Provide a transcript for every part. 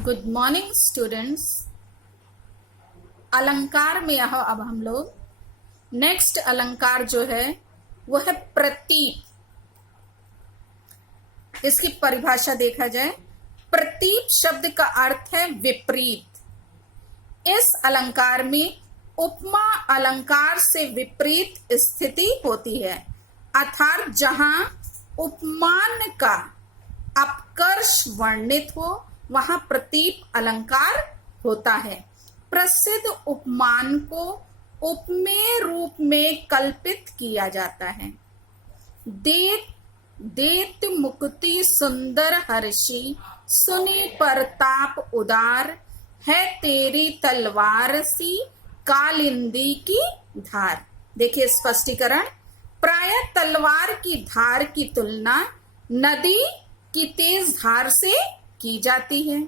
Good morning students. अलंकार में यह अब हम लोग नेक्स्ट अलंकार जो है वो है प्रतीप। इसकी परिभाषा देखा जाए, प्रतीप शब्द का अर्थ है विपरीत। इस अलंकार में उपमा अलंकार से विपरीत स्थिति होती है, अर्थात जहां उपमान का अपकर्ष वर्णित हो वहां प्रतीप अलंकार होता है। प्रसिद्ध उपमान को उपमेय रूप में कल्पित किया जाता है। देत मुक्ति सुंदर हर्षी, सुनी परताप उदार, है तेरी तलवार सी कालिंदी की धार। देखिए स्पष्टीकरण, प्राय तलवार की धार की तुलना नदी की तेज धार से की जाती है,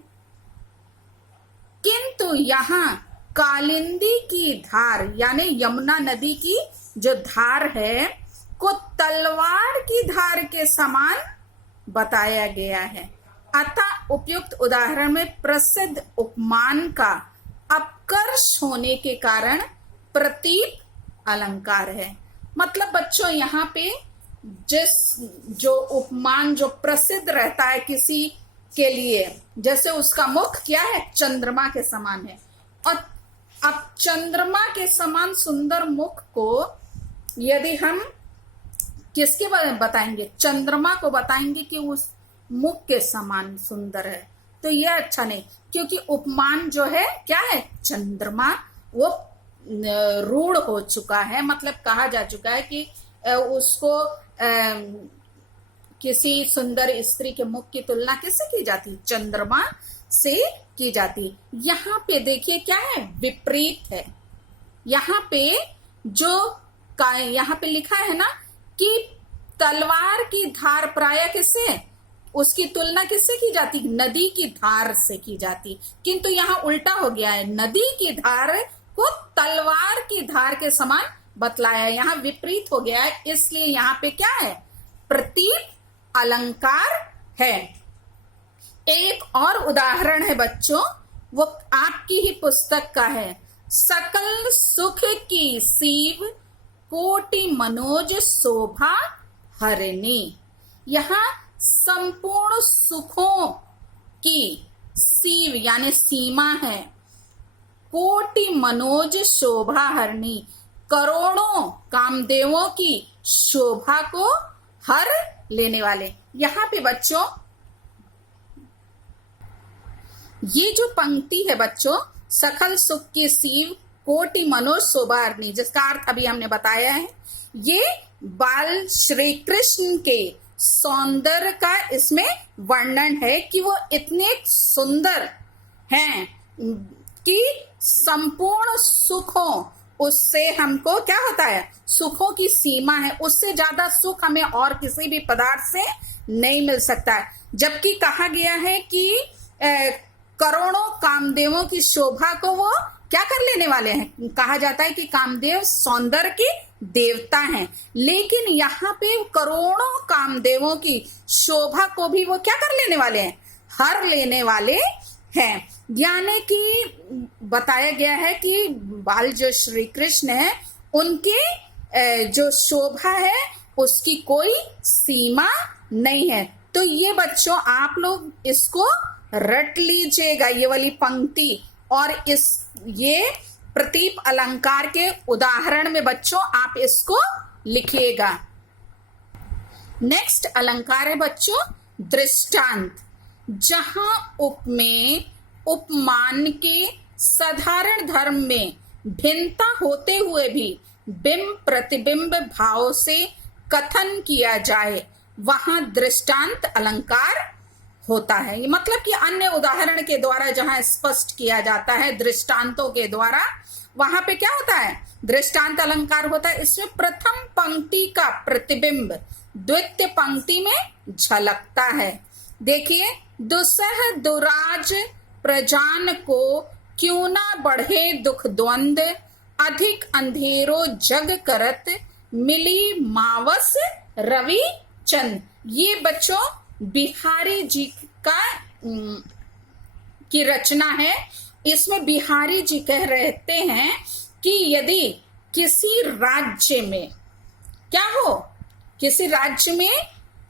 किंतु यहाँ कालिंदी की धार यानी यमुना नदी की जो धार है को तलवार की धार के समान बताया गया है। अतः उपयुक्त उदाहरण में प्रसिद्ध उपमान का अपकर्ष होने के कारण प्रतीप अलंकार है। मतलब बच्चों यहाँ पे जो उपमान जो प्रसिद्ध रहता है किसी के लिए, जैसे उसका मुख क्या है, चंद्रमा के समान है, और अब चंद्रमा के समान सुंदर मुख को यदि हम किसके बारे में बताएंगे, चंद्रमा को बताएंगे कि उस मुख के समान सुंदर है, तो यह अच्छा नहीं, क्योंकि उपमान जो है क्या है, चंद्रमा वो रूढ़ हो चुका है। मतलब कहा जा चुका है कि उसको किसी सुंदर स्त्री के मुख की तुलना किससे की जाती, चंद्रमा से की जाती। यहाँ पे देखिए क्या है, विपरीत है। यहाँ पे यहाँ पे लिखा है ना कि तलवार की धार प्राय किससे, उसकी तुलना किससे की जाती, नदी की धार से की जाती, किंतु यहाँ उल्टा हो गया है, नदी की धार को तलवार की धार के समान बतलाया है, यहाँ विपरीत हो गया है, इसलिए यहाँ पे क्या है, प्रतीप अलंकार है। एक और उदाहरण है बच्चों, वो आपकी ही पुस्तक का है। सकल सुख की सीव, कोटि मनोज शोभा हरिणी। यहाँ संपूर्ण सुखों की सीव यानी सीमा है, कोटि मनोज शोभा हरिणी, करोड़ों कामदेवों की शोभा को हर लेने वाले। यहाँ पे बच्चों ये जो पंक्ति है बच्चों, सकल सुख की सीव कोटि मनोज शोभा हरिणी, जिसका अर्थ अभी हमने बताया है, ये बाल श्री कृष्ण के सौंदर्य का इसमें वर्णन है कि वो इतने सुंदर हैं कि संपूर्ण सुखों, उससे हमको क्या होता है, सुखों की सीमा है, उससे ज्यादा सुख हमें और किसी भी पदार्थ से नहीं मिल सकता है। जबकि कहा गया है कि करोड़ों कामदेवों की शोभा को वो क्या कर लेने वाले हैं, कहा जाता है कि कामदेव सौंदर्य के देवता हैं, लेकिन यहाँ पे करोड़ों कामदेवों की शोभा को भी वो क्या कर लेने वाले हैं, हर लेने वाले हैं। यानी कि बताया गया है कि बाल जो श्री कृष्ण है उनके जो शोभा है उसकी कोई सीमा नहीं है। तो ये बच्चों आप लोग इसको रट लीजिएगा, ये वाली पंक्ति, और ये प्रतीप अलंकार के उदाहरण में बच्चों आप इसको लिखिएगा। नेक्स्ट अलंकार है बच्चों दृष्टांत। जहां उपमेय उपमान के साधारण धर्म में भिन्नता होते हुए भी बिंब प्रतिबिंब भाव से कथन किया जाए वहां दृष्टांत अलंकार होता है। ये मतलब कि अन्य उदाहरण के द्वारा जहां स्पष्ट किया जाता है दृष्टांतों के द्वारा, वहां पे क्या होता है, दृष्टांत अलंकार होता है। इसमें प्रथम पंक्ति का प्रतिबिंब द्वितीय पंक्ति में झलकता है। देखिए, दुसह दुराज प्रजान को क्यों ना बढ़े दुख द्वंद, अधिक अंधेरो जग करत मिली मावस रवि चंद। ये बच्चों बिहारी जी का की रचना है। इसमें बिहारी जी कह रहते हैं कि यदि किसी राज्य में क्या हो, किसी राज्य में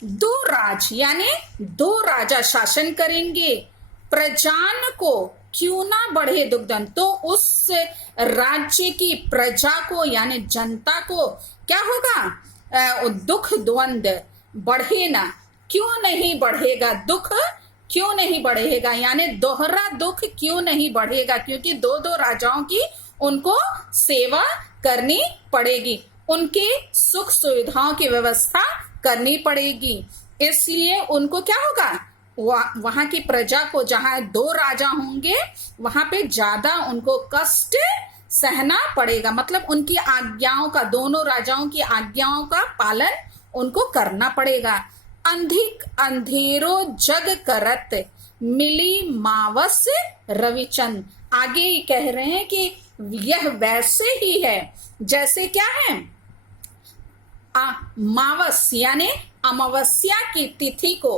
दो राज यानी दो राजा शासन करेंगे, प्रजान को क्यों ना बढ़े दुग्धन, तो उस राज्य की प्रजा को यानी जनता को क्या होगा, दुख द्वंद्व बढ़े ना, क्यों नहीं बढ़ेगा, दुख क्यों नहीं बढ़ेगा, यानी दोहरा दुख क्यों नहीं बढ़ेगा, क्योंकि दो दो राजाओं की उनको सेवा करनी पड़ेगी, उनके सुख सुविधाओं की व्यवस्था करनी पड़ेगी, इसलिए उनको क्या होगा, वहां की प्रजा को, जहां दो राजा होंगे वहां पे ज्यादा उनको कष्ट सहना पड़ेगा, मतलब उनकी आज्ञाओं का, दोनों राजाओं की आज्ञाओं का पालन उनको करना पड़ेगा। अंधिक अंधेरो जग करत मिली मावस रविचंद, आगे कह रहे हैं कि यह वैसे ही है जैसे क्या है, मावस यानी अमावस्या की तिथि को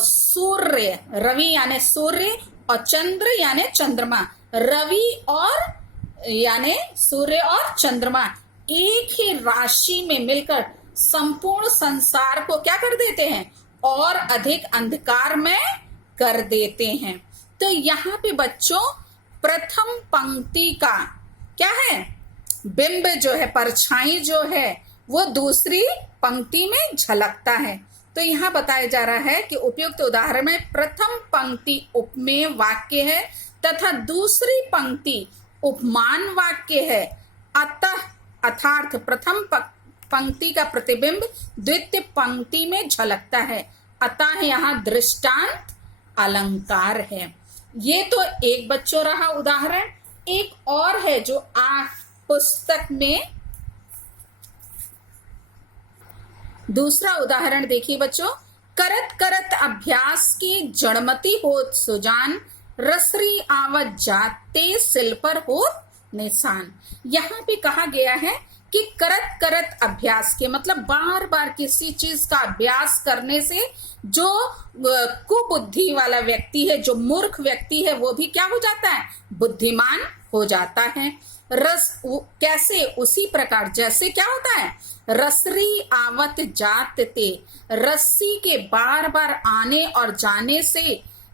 सूर्य, रवि यानी सूर्य और चंद्र यानी चंद्रमा, रवि और यानी सूर्य और चंद्रमा एक ही राशि में मिलकर संपूर्ण संसार को क्या कर देते हैं, और अधिक अंधकार में कर देते हैं। तो यहाँ पे बच्चों प्रथम पंक्ति का क्या है, बिंब जो है, परछाई जो है वो दूसरी पंक्ति में झलकता है। तो यहाँ बताया जा रहा है कि उपयुक्त उदाहरण में प्रथम पंक्ति उपमेय वाक्य है तथा दूसरी पंक्ति उपमान वाक्य है। अतः अर्थात प्रथम पंक्ति का प्रतिबिंब द्वितीय पंक्ति में झलकता है, अतः यहाँ दृष्टांत अलंकार है। ये तो एक बच्चों रहा उदाहरण। एक और है जो पुस्तक में, दूसरा उदाहरण देखिए बच्चों, करत करत अभ्यास की जड़मती होत सुजान, रसरी आवत जाते सिल पर होत निशान। यहाँ पे कहा गया है कि करत करत अभ्यास के मतलब बार बार किसी चीज का अभ्यास करने से जो कुबुद्धि वाला व्यक्ति है, जो मूर्ख व्यक्ति है, वो भी क्या हो जाता है, बुद्धिमान हो जाता है। रस कैसे, उसी प्रकार जैसे क्या होता है, रसरी आवत जात ते, रस्सी के बार बार आने और जाने से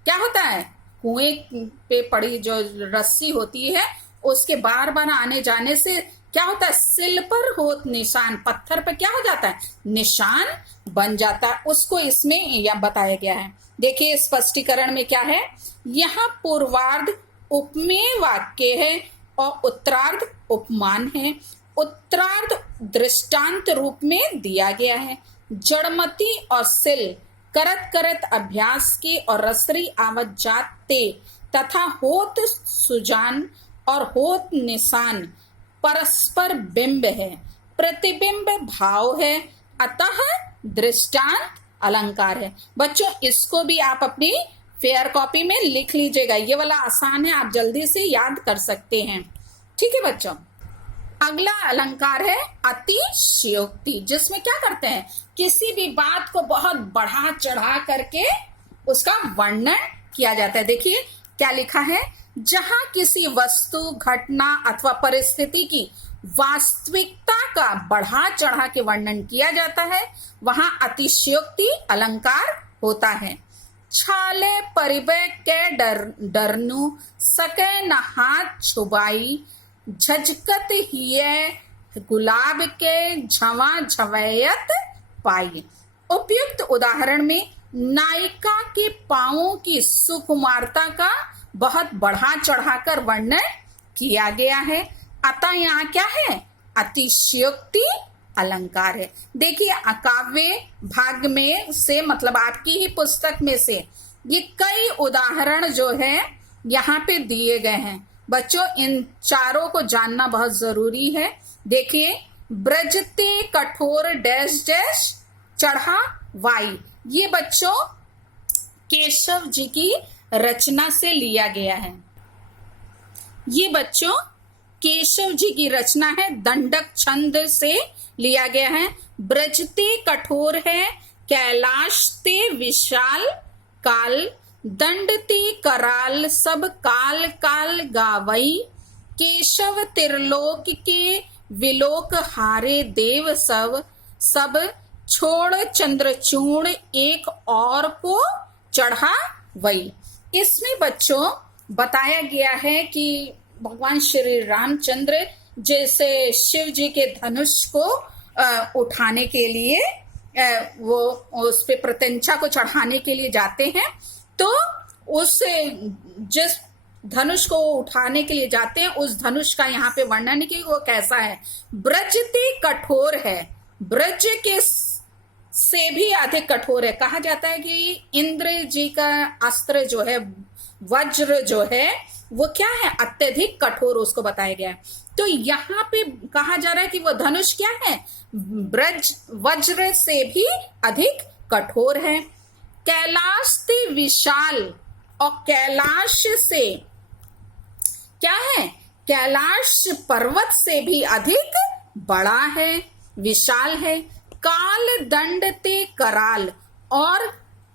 क्या होता है, कुएं पे पड़ी जो रस्सी होती है उसके बार बार आने जाने से क्या होता है, सिल पर होत निशान, पत्थर पर क्या हो जाता है, निशान बन जाता है, उसको इसमें यह बताया गया है। देखिए स्पष्टीकरण में क्या है, यहाँ पूर्वार्ध उपमेय वाक्य है और उत्तरार्ध उपमान है। उत्तरार्ध दृष्टांत रूप में दिया गया है। जड़मती और सिल, करत करत अभ्यास की और रसरी आवत जाते तथा होत सुजान और होत निशान परस्पर बिंब है, प्रतिबिंब भाव है, अतः दृष्टांत अलंकार है। बच्चों इसको भी आप अपनी फेयर कॉपी में लिख लीजिएगा, ये वाला आसान है, आप जल्दी से याद कर सकते हैं। ठीक है बच्चों, अगला अलंकार है अतिशयोक्ति, जिसमें क्या करते हैं, किसी भी बात को बहुत बढ़ा चढ़ा करके उसका वर्णन किया जाता है। देखिए क्या लिखा है, जहां किसी वस्तु, घटना अथवा परिस्थिति की वास्तविकता का बढ़ा चढ़ा के वर्णन किया जाता है वहां अतिशयोक्ति अलंकार होता है। छाले परिबय के डरनु सके न हाथ छुबाई, झजकत हिय गुलाब के झवा झवैयत पाई। उपयुक्त उदाहरण में नायिका के पांवों की सुकुमारता का बहुत बढ़ा चढ़ाकर वर्णन किया गया है, अतः यहाँ क्या है, अतिशयोक्ति अलंकार है। देखिए अकाव्य भाग में से मतलब आपकी ही पुस्तक में से ये कई उदाहरण जो है यहाँ पे दिए गए हैं। बच्चों इन चारों को जानना बहुत जरूरी है। देखिए ब्रजते कठोर डैश डैश चढ़ा वाई, ये बच्चों केशव जी की रचना से लिया गया है। ये बच्चों केशव जी की रचना है, दंडक छंद से लिया गया है। ब्रजते कठोर है, कैलाश ते विशाल काल, दंडती कराल सब काल काल गावई, केशव त्रिलोक के विलोक हारे देव सब, सब छोड़ चंद्रचूर्ण एक और को चढ़ा वही। इसमें बच्चों बताया गया है कि भगवान श्री रामचंद्र जैसे शिव जी के धनुष को उठाने के लिए वो उस पे प्रत्यंचा को चढ़ाने के लिए जाते हैं, तो उस जिस धनुष को उठाने के लिए जाते हैं उस धनुष का यहाँ पे वर्णन कि वो कैसा है। ब्रजते कठोर है, ब्रज के से भी अधिक कठोर है। कहा जाता है कि इंद्र जी का अस्त्र जो है, वज्र जो है, वो क्या है, अत्यधिक कठोर उसको बताया गया है। तो यहाँ पे कहा जा रहा है कि वो धनुष क्या है, ब्रज वज्र से भी अधिक कठोर है। कैलाश से विशाल, और कैलाश से क्या है, कैलाश पर्वत से भी अधिक बड़ा है, विशाल है। काल दंड ते कराल, और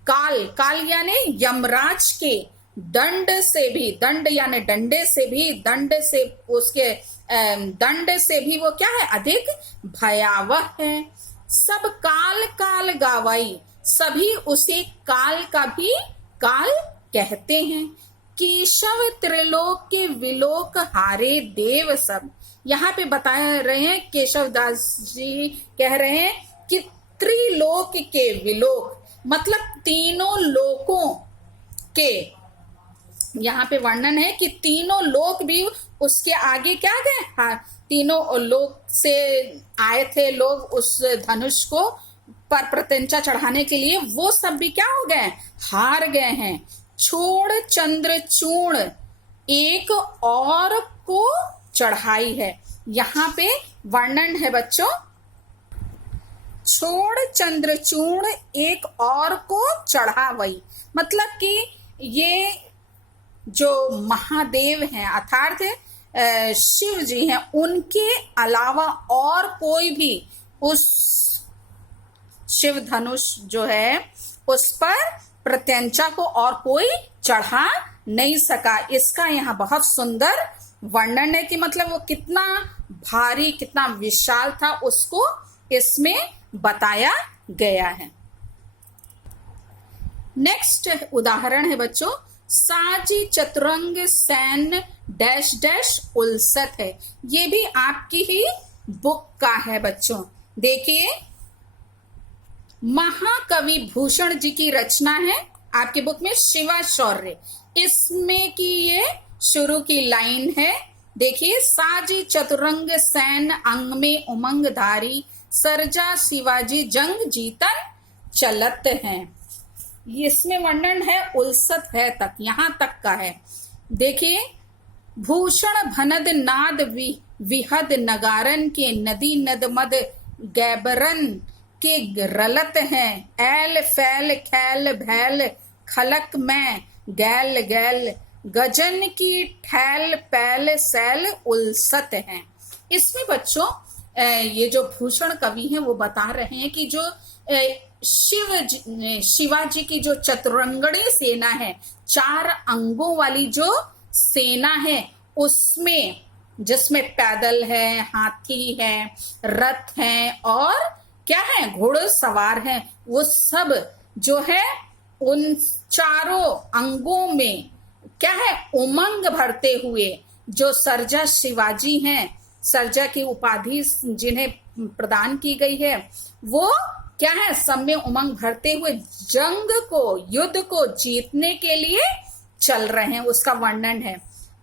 काल, काल यानी यमराज के दंड से भी, दंड यानी डंडे से भी, दंड से उसके दंड से भी वो क्या है, अधिक भयावह है। सब काल काल गावाई, सभी उसे काल का भी काल कहते हैं। केशव त्रिलोक के विलोक हारे देव सब, यहाँ पे बता रहे हैं, केशव दास जी कह रहे हैं कि त्रिलोक के विलोक मतलब तीनों लोकों के, यहाँ पे वर्णन है कि तीनों लोक भी उसके आगे क्या गए, हाँ, तीनों लोक से आए थे लोग उस धनुष को पर प्रत्यंचा चढ़ाने के लिए, वो सब भी क्या हो गए, हार गए हैं। छोड़ चंद्रचूर्ण एक और को चढ़ाई है, यहाँ पे वर्णन है बच्चों, छोड़ चंद्रचूर्ण एक और को चढ़ा वही, मतलब कि ये जो महादेव हैं अर्थात शिव जी हैं, उनके अलावा और कोई भी उस शिव धनुष जो है उस पर प्रत्यंचा को और कोई चढ़ा नहीं सका। इसका यहाँ बहुत सुंदर वर्णन है कि मतलब वो कितना भारी, कितना विशाल था, उसको इसमें बताया गया है। नेक्स्ट उदाहरण है बच्चों, साजी चतुरंग सैन्य डैश डैश उलसत है। ये भी आपकी ही बुक का है बच्चों। देखिए, महाकवि भूषण जी की रचना है आपकी बुक में, शिवा शौर्य। इसमें की ये शुरू की लाइन है, देखिए, साजी चतुरंग सैन्य अंग में उमंग धारी, सरजा शिवाजी जंग जीतन चलत हैं। इसमें वर्णन है उलसत है तक, यहां तक का है। देखिए, भूषण भनद नाद विहद नगारन के, नदी नद मद गैबरन के रलत हैं, ऐल फैल खैल भैल खलक में गैल गैल, गजन की ठैल पैल सैल उलसत हैं। इसमें बच्चों ये जो भूषण कवि हैं वो बता रहे हैं कि जो शिवाजी की जो चतुरंगणी सेना है, 4 अंगों वाली जो सेना है, उसमें जिसमें पैदल है, हाथी है, रथ है और क्या है, घोड़सवार हैं, वो सब जो है उन चारों अंगों में क्या है, उमंग भरते हुए जो सरजा शिवाजी हैं, सरजा की उपाधि जिन्हें प्रदान की गई है, वो क्या है, सब में उमंग भरते हुए जंग को, युद्ध को जीतने के लिए चल रहे हैं, उसका वर्णन है।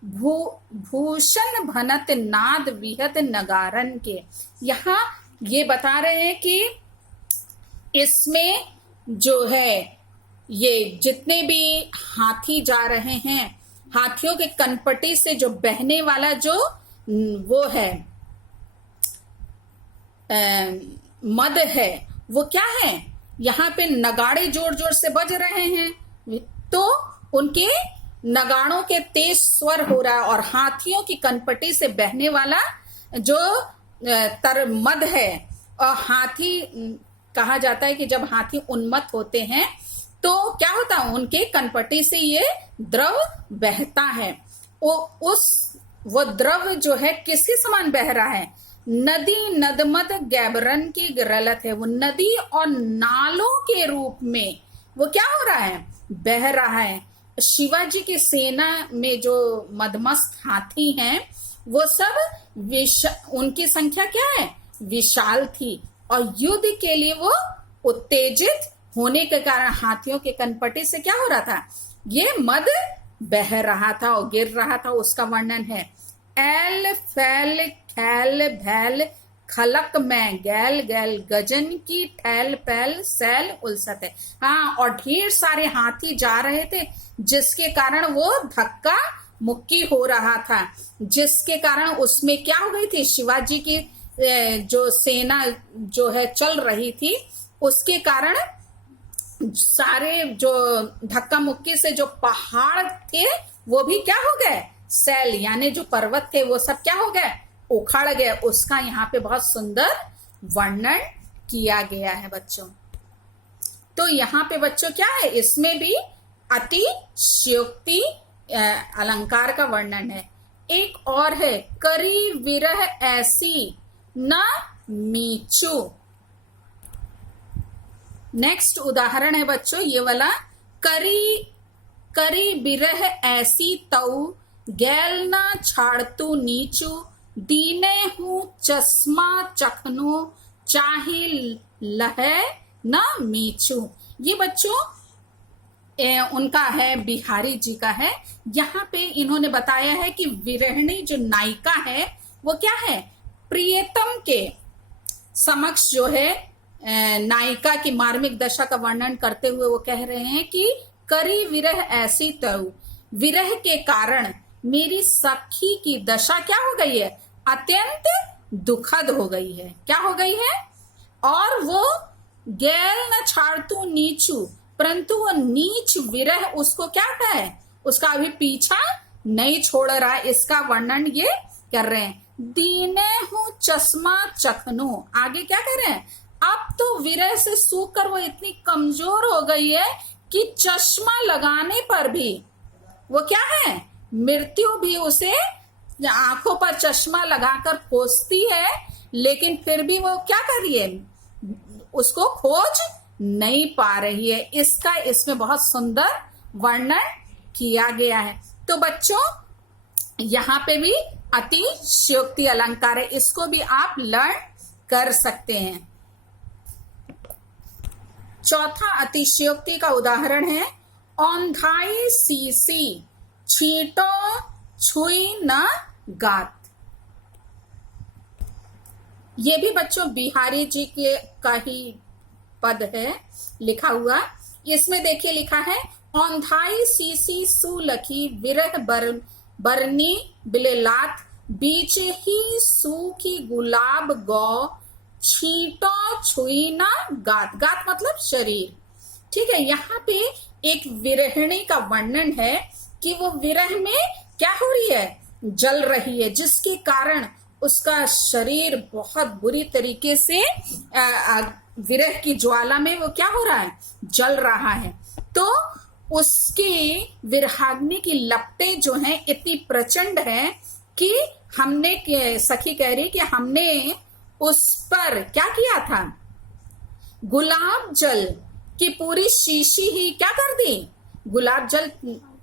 भूषण भनत नाद विहत नगारन के, यहाँ ये बता रहे हैं कि इसमें जो है ये जितने भी हाथी जा रहे हैं, हाथियों के कनपटी से जो बहने वाला जो वो है मद है, वो क्या है, यहाँ पे नगाड़े जोर जोर से बज रहे हैं, तो उनके नगाड़ों के तेज स्वर हो रहा है, और हाथियों की कनपटी से बहने वाला जो मद है। और हाथी कहा जाता है कि जब हाथी उन्मत्त होते हैं तो क्या होता है, उनके कनपटी से ये द्रव बहता है। वो द्रव जो है किसके समान बह रहा है? नदी नदमद गैबरन की गलत है, वो नदी और नालों के रूप में वो क्या हो रहा है? बह रहा है। शिवाजी की सेना में जो मदमस्त हाथी हैं वो सब उनकी संख्या क्या है? विशाल थी, और युद्ध के लिए वो उत्तेजित होने के कारण हाथियों के कनपटी से क्या हो रहा था? ये मद बह रहा था और गिर रहा था। उसका वर्णन है, एल फैल खैल भैल खलक में गैल गैल गजन की ठैल पैल सैल उलसत है। हाँ, और ढेर सारे हाथी जा रहे थे जिसके कारण वो धक्का मुक्की हो रहा था, जिसके कारण उसमें क्या हो गई थी? शिवाजी की जो सेना जो है चल रही थी, उसके कारण सारे जो धक्का मुक्की से जो पहाड़ थे वो भी क्या हो गए? सैल, यानी जो पर्वत थे वो सब क्या हो गए? उखड़ गए। उसका यहाँ पे बहुत सुंदर वर्णन किया गया है बच्चों। तो यहाँ पे बच्चों क्या है? इसमें भी अतिशयोक्ति अलंकार का वर्णन है। एक और है, करी विरह ऐसी न मीचू। नेक्स्ट उदाहरण है बच्चों ये वाला, करी बिरह ऐसी तऊ गैल न छाड़तू नीचू दीने हूं चश्मा चखनो चाहे लहे न मीचू। ये बच्चों उनका है, बिहारी जी का है। यहाँ पे इन्होंने बताया है कि विरहिणी जो नायिका है वो क्या है? प्रियतम के समक्ष जो है नायिका की मार्मिक दशा का वर्णन करते हुए वो कह रहे हैं कि करी विरह ऐसी तऊ, विरह के कारण मेरी सखी की दशा क्या हो गई है? अत्यंत दुखद हो गई है। क्या हो गई है? और वो गैल न छाड़तू नीचू, परंतु वो नीच विरह उसको क्या है? उसका अभी पीछा नहीं छोड़ रहा है। इसका वर्णन ये कर रहे हैं, दीने हूं चश्मा चखनो। आगे क्या कर रहे हैं? अब तो विरह से सूख कर वो इतनी कमजोर हो गई है कि चश्मा लगाने पर भी वो क्या है? मृत्यु भी उसे आंखों पर चश्मा लगाकर खोजती है, लेकिन फिर भी वो क्या कर रही है? उसको खोज नहीं पा रही है। इसका इसमें बहुत सुंदर वर्णन किया गया है। तो बच्चों यहाँ पे भी अतिशयोक्ति अलंकार है, इसको भी आप लर्न कर सकते हैं। चौथा अतिशयोक्ति का उदाहरण है, औंधाई सीसी छींटो छुई न गात। ये भी बच्चों बिहारी जी के का ही पद है लिखा हुआ। इसमें देखिए लिखा है, औंधाई सीसी सुलखी विरह बरनी बिलेलात बीच ही सूखी गुलाब गौ छींटो छुई ना गात। गात मतलब शरीर। ठीक है, यहाँ पे एक विरहिणी का वर्णन है कि वो विरह में क्या हो रही है? जल रही है, जिसके कारण उसका शरीर बहुत बुरी तरीके से विरह की ज्वाला में वो क्या हो रहा है? जल रहा है। तो उसकी विरहाग्नि की लपटें जो हैं इतनी प्रचंड है कि हमने, सखी कह रही कि हमने उस पर क्या किया था? गुलाब जल की पूरी शीशी ही क्या कर दी? गुलाब जल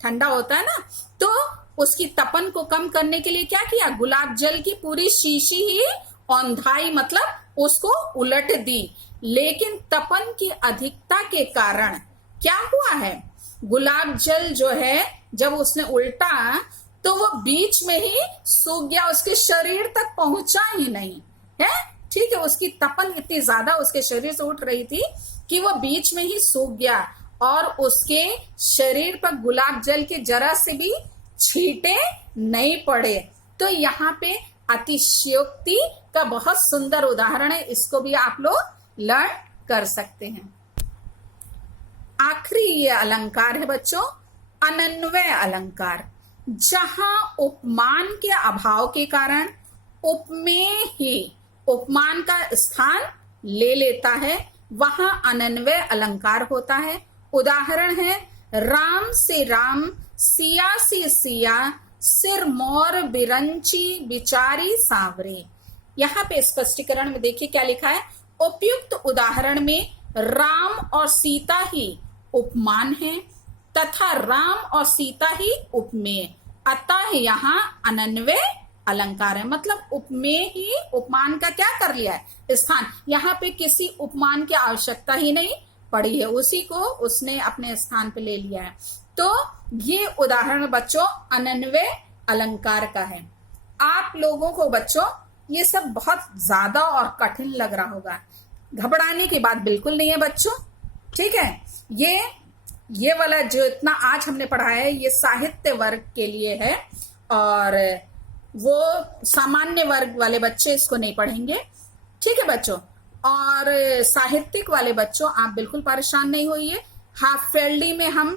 ठंडा होता है ना, तो उसकी तपन को कम करने के लिए क्या किया? गुलाब जल की पूरी शीशी ही औंधाई मतलब उसको उलट दी। लेकिन तपन की अधिकता के कारण क्या हुआ है? गुलाब जल जो है जब उसने उल्टा तो वो बीच में ही सूख गया, उसके शरीर तक पहुंचा ही नहीं है। ठीक है, उसकी तपन इतनी ज्यादा उसके शरीर से उठ रही थी कि वो बीच में ही सूख गया और उसके शरीर पर गुलाब जल के जरा से भी छींटे नहीं पड़े। तो यहाँ पे अतिशयोक्ति का बहुत सुंदर उदाहरण है, इसको भी आप लोग लर्न कर सकते हैं। आखिरी ये अलंकार है बच्चों, अनन्वय अलंकार। जहां उपमान के अभाव के कारण उपमेय ही उपमान का स्थान ले लेता है, वहां अनन्वय अलंकार होता है। उदाहरण है राम से राम, सिया से सिया, सिर मोर बिरंची बिचारी सांवरे। यहाँ पे स्पष्टीकरण में देखिए क्या लिखा है। उपयुक्त उदाहरण में राम और सीता ही उपमान है तथा राम और सीता ही उपमेय, अतः यहाँ अनन्वय अलंकार है। मतलब उपमेय ही उपमान का क्या कर लिया है, स्थान। यहाँ पे किसी उपमान की आवश्यकता ही नहीं पड़ी है, उसी को उसने अपने स्थान पे ले लिया है। तो ये उदाहरण बच्चों अनन्वय अलंकार का है। आप लोगों को बच्चों ये सब बहुत ज्यादा और कठिन लग रहा होगा, घबराने की बात बिल्कुल नहीं है बच्चों, ठीक है। ये वाला जो इतना आज हमने पढ़ा है ये साहित्य वर्ग के लिए है, और वो सामान्य वर्ग वाले बच्चे इसको नहीं पढ़ेंगे, ठीक है बच्चों। और साहित्यिक वाले बच्चों आप बिल्कुल परेशान नहीं होइए। हाफ ईयरली में हम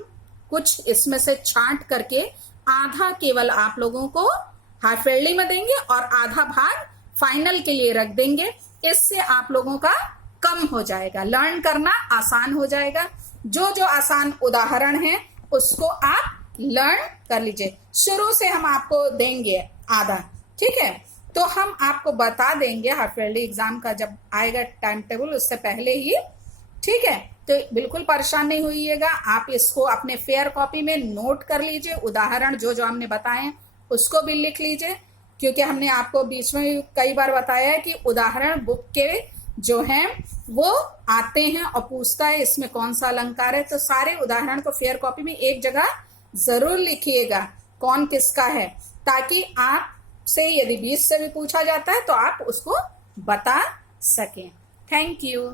कुछ इसमें से छांट करके आधा केवल आप लोगों को हाफ ईयरली में देंगे और आधा भाग फाइनल के लिए रख देंगे। इससे आप लोगों का कम हो जाएगा, लर्न करना आसान हो जाएगा। जो जो आसान उदाहरण है उसको आप लर्न कर लीजिए। शुरू से हम आपको देंगे आधा, ठीक है। तो हम आपको बता देंगे हाफ ईयरली एग्जाम का जब आएगा टाइम टेबल, उससे पहले ही, ठीक है। तो बिल्कुल परेशान नहीं होइएगा। आप इसको अपने फेयर कॉपी में नोट कर लीजिए, उदाहरण जो जो हमने बताए उसको भी लिख लीजिए, क्योंकि हमने आपको बीच में कई बार बताया है कि उदाहरण बुक के जो हैं वो आते हैं और पूछता है इसमें कौन सा अलंकार है। तो सारे उदाहरण को फेयर कॉपी में एक जगह जरूर लिखिएगा कौन किसका है, ताकि आपसे यदि 20 से भी पूछा जाता है तो आप उसको बता सकें। Thank you.